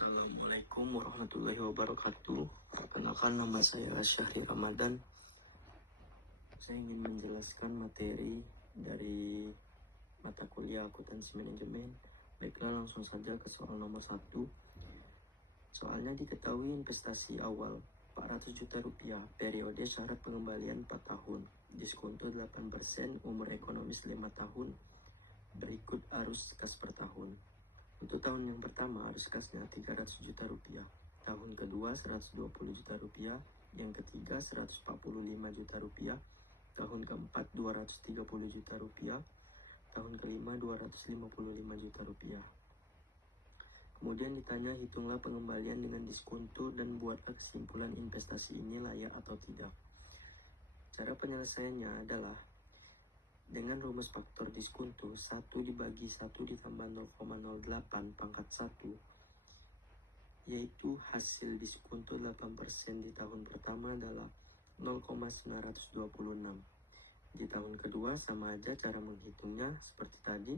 Assalamualaikum warahmatullahi wabarakatuh. Perkenalkan, nama saya Syahri Ramadan. Saya ingin menjelaskan materi dari mata kuliah akuntansi manajemen. Baiklah, langsung saja ke soal nomor 1. Soalnya, diketahui investasi awal 400 juta rupiah, periode syarat pengembalian 4 tahun, diskonto 8%, umur ekonomis 5 tahun, berikut arus kas per tahun. Untuk tahun yang pertama, arus kasnya 300 juta rupiah. Tahun kedua 120 juta rupiah. Yang ketiga 145 juta rupiah. Tahun keempat 230 juta rupiah. Tahun kelima 255 juta rupiah. Kemudian ditanya, hitunglah pengembalian dengan diskonto dan buatlah kesimpulan investasi ini layak atau tidak. Cara penyelesaiannya adalah dengan rumus faktor diskonto 1 dibagi 1 ditambah 0,08 pangkat 1, yaitu hasil diskonto 8% di tahun pertama adalah 0,926. Di tahun kedua sama aja cara menghitungnya seperti tadi,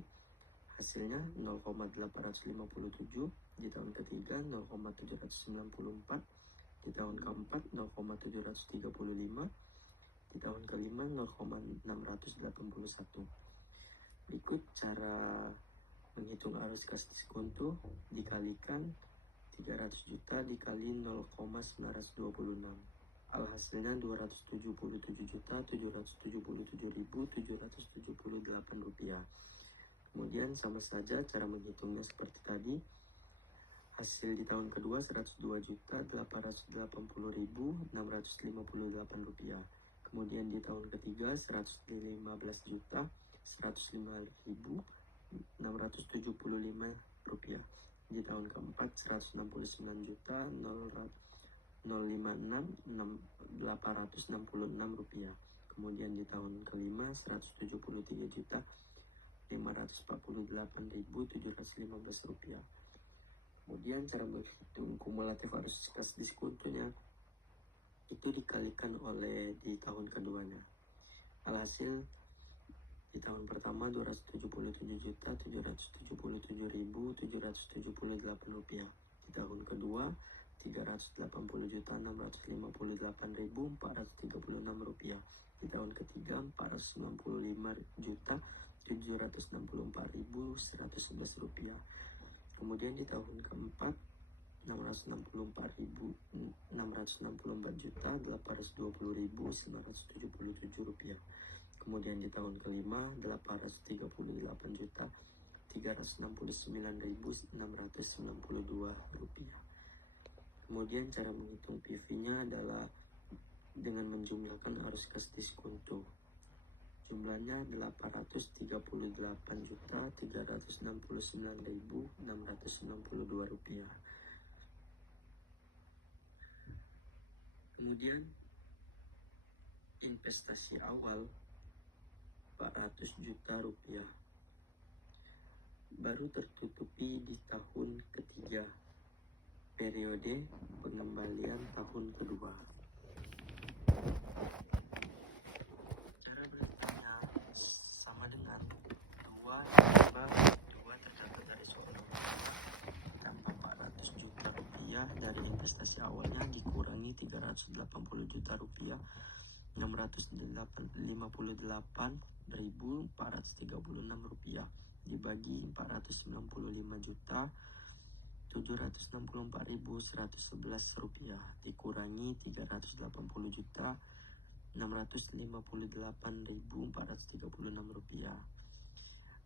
hasilnya 0,857, di tahun ketiga 0,794, di tahun keempat 0,735, di tahun kelima 0,681. Berikut cara menghitung arus kas diskonto, dikalikan 300 juta dikali 0,926. Alhasilnya 277.777.778 rupiah. Kemudian sama saja cara menghitungnya seperti tadi. Hasil di tahun kedua 102.880.658 rupiah. Kemudian di tahun ketiga 115.105.675 rupiah. Di tahun keempat 169.056.866 rupiah. Kemudian di tahun kelima 173.548.715 rupiah. Kemudian cara berhitung kumulatif arus kas diskontonya itu dikalikan oleh di tahun keduanya. Alhasil di tahun pertama 277.777.778 rupiah. Di tahun kedua 380.658.436 rupiah. Di tahun ketiga 495.764.111 rupiah. Kemudian di tahun keempat 664.820.977 rupiah. Kemudian di tahun kelima 838.369.692 rupiah. Kemudian cara menghitung PV-nya adalah dengan menjumlahkan arus kas diskonto. Jumlahnya 838.369.662 rupiah. Kemudian investasi awal 400 juta rupiah baru tertutupi di tahun ketiga, periode pengembalian tahun kedua. Cara berhitungnya sama dengan 2 tercatat dari soal nomor 2 tambah 400 juta rupiah dari investasi awalnya dikurangi 380 juta rupiah 658.436 rupiah dibagi 495.764.111 rupiah dikurangi 380 juta 658.436 rupiah.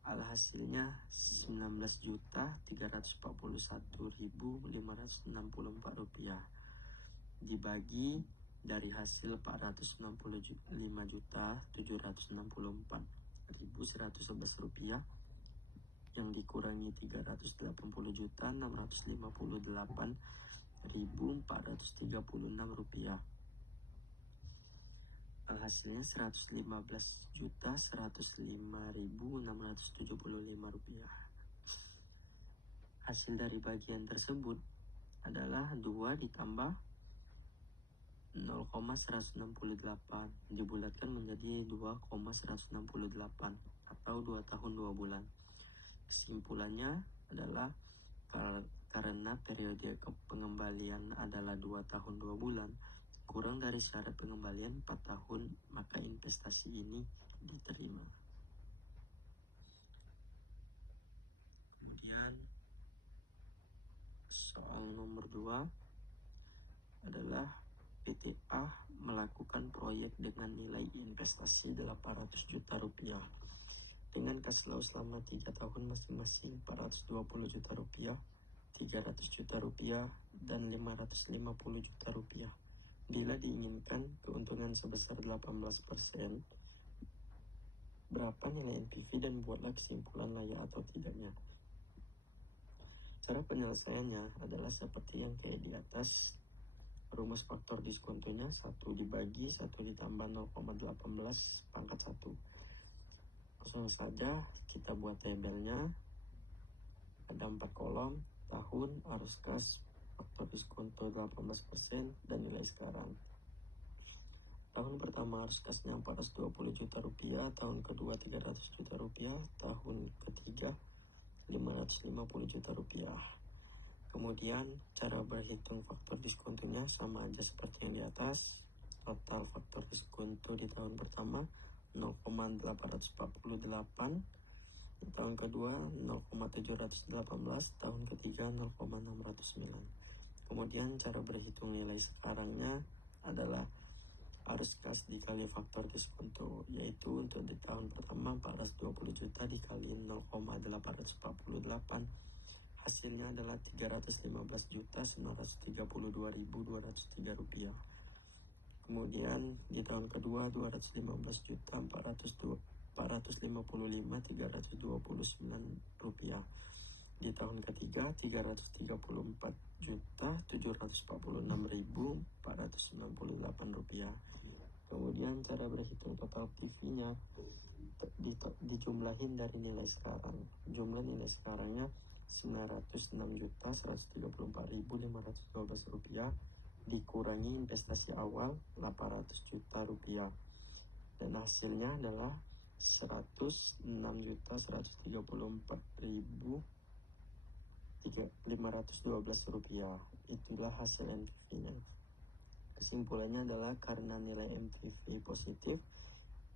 Alhasilnya 19.341.564 rupiah dibagi dari hasil 495.764.111 rupiah yang dikurangi 380.658.436 rupiah. Alhasilnya 115.105.675 rupiah. Hasil dari bagian tersebut adalah 2 ditambah 0,168 dibulatkan menjadi 2,168 atau 2 tahun 2 bulan. Kesimpulannya adalah karena periode pengembalian adalah 2 tahun 2 bulan, kurang dari syarat pengembalian 4 tahun, maka investasi ini diterima. Kemudian soal nomor 2 adalah PT A melakukan proyek dengan nilai investasi 800 juta rupiah dengan cash flow selama 3 tahun masing-masing 420 juta rupiah, 300 juta rupiah, dan 550 juta rupiah. Bila diinginkan keuntungan sebesar 18%, berapa nilai NPV dan buatlah kesimpulan layak atau tidaknya. Cara penyelesaiannya adalah seperti yang kayak di atas. Rumus faktor diskontonya 1 dibagi 1 ditambah 0,18 pangkat 1. Langsung saja kita buat tabelnya. Ada 4 kolom, tahun, arus kas, faktor diskonto 18%, dan nilai sekarang. Tahun pertama arus kasnya 420 juta rupiah, tahun kedua 300 juta rupiah, tahun ketiga 550 juta rupiah. Kemudian cara berhitung faktor diskontonya sama aja seperti yang di atas. Total faktor diskonto di tahun pertama 0,848, di tahun kedua 0,718, tahun ketiga 0,609. Kemudian cara berhitung nilai sekarangnya adalah arus kas dikali faktor diskonto, yaitu untuk di tahun pertama 420 juta dikali 0,848, hasilnya adalah 315.932.203 rupiah. Kemudian di tahun kedua 215.455.329 rupiah. Di tahun ketiga 334.746.498 rupiah. Kemudian cara berhitung total PV-nya dijumlahin dari nilai sekarang. Jumlah nilai sekarangnya 906.134.512 rupiah dikurangi investasi awal 800 juta rupiah, dan hasilnya adalah 106.134.512 rupiah. Itulah hasil NPV-nya. Kesimpulannya adalah karena nilai NPV positif,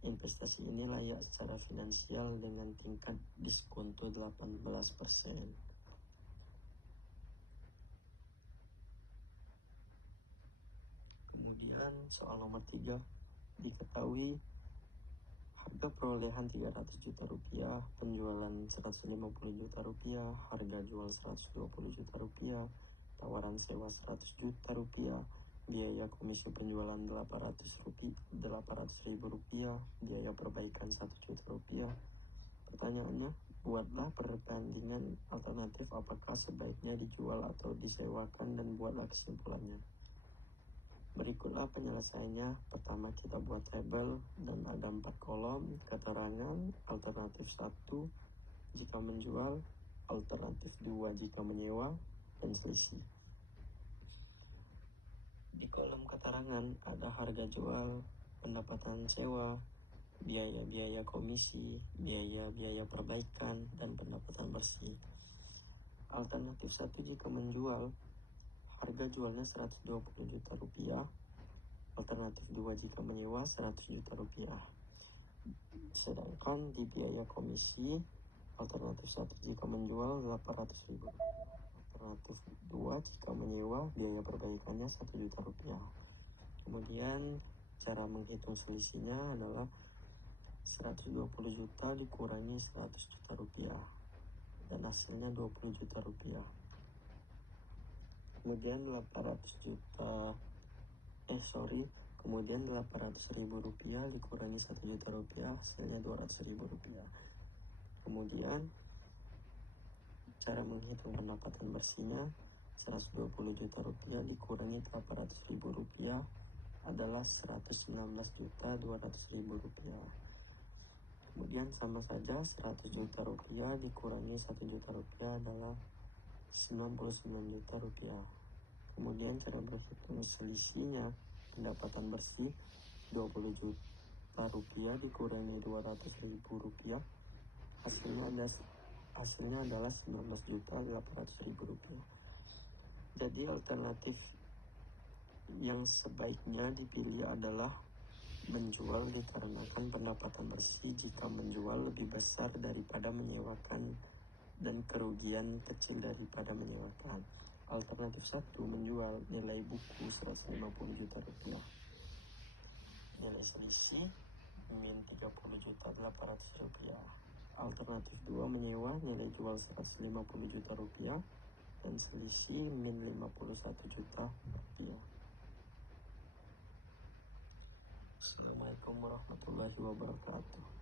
investasi ini layak secara finansial dengan tingkat diskonto 18%. Kemudian soal nomor 3, diketahui harga perolehan 300 juta rupiah, penjualan 150 juta rupiah, harga jual 120 juta rupiah, tawaran sewa 100 juta rupiah, biaya komisi penjualan 800 ribu rupiah, biaya perbaikan 1 juta rupiah. Pertanyaannya, buatlah perbandingan alternatif apakah sebaiknya dijual atau disewakan dan buatlah kesimpulannya. Berikutlah penyelesaiannya. Pertama kita buat tabel dan ada 4 kolom. Keterangan, alternatif 1 jika menjual, alternatif 2 jika menyewa, dan selisih. Di kolom keterangan ada harga jual, pendapatan sewa, biaya-biaya komisi, biaya-biaya perbaikan, dan pendapatan bersih. Alternatif 1 jika menjual, harga jualnya 120 juta rupiah, alternatif 2 jika menyewa 100 juta rupiah. Sedangkan di biaya komisi, alternatif 1 jika menjual 800 ribu, alternatif 2 jika menyewa biaya perbaikannya 1 juta rupiah. Kemudian cara menghitung selisihnya adalah 120 juta dikurangi 100 juta rupiah, dan hasilnya 20 juta rupiah. Kemudian 800 ribu rupiah dikurangi 1 juta rupiah, hasilnya 200 ribu rupiah. Kemudian cara menghitung pendapatan bersihnya, 120 juta rupiah dikurangi 800 ribu rupiah adalah 119 juta 200 ribu rupiah. Kemudian sama saja 100 juta rupiah dikurangi 1 juta rupiah adalah 99 juta rupiah. Kemudian cara berhitung selisihnya, pendapatan bersih 20 juta rupiah dikurangi 200 ribu rupiah, hasilnya adalah 19 juta 800 ribu rupiah. Jadi alternatif yang sebaiknya dipilih adalah menjual dikarenakan pendapatan bersih jika menjual lebih besar daripada menyewakan dan kerugian kecil daripada menyewakan. Alternatif 1, menjual, nilai buku 150 juta rupiah. Nilai selisih min 30 juta 800 rupiah. Alternatif 2, menyewa, nilai jual 150 juta rupiah dan selisih min 51 juta rupiah. Assalamualaikum warahmatullahi wabarakatuh.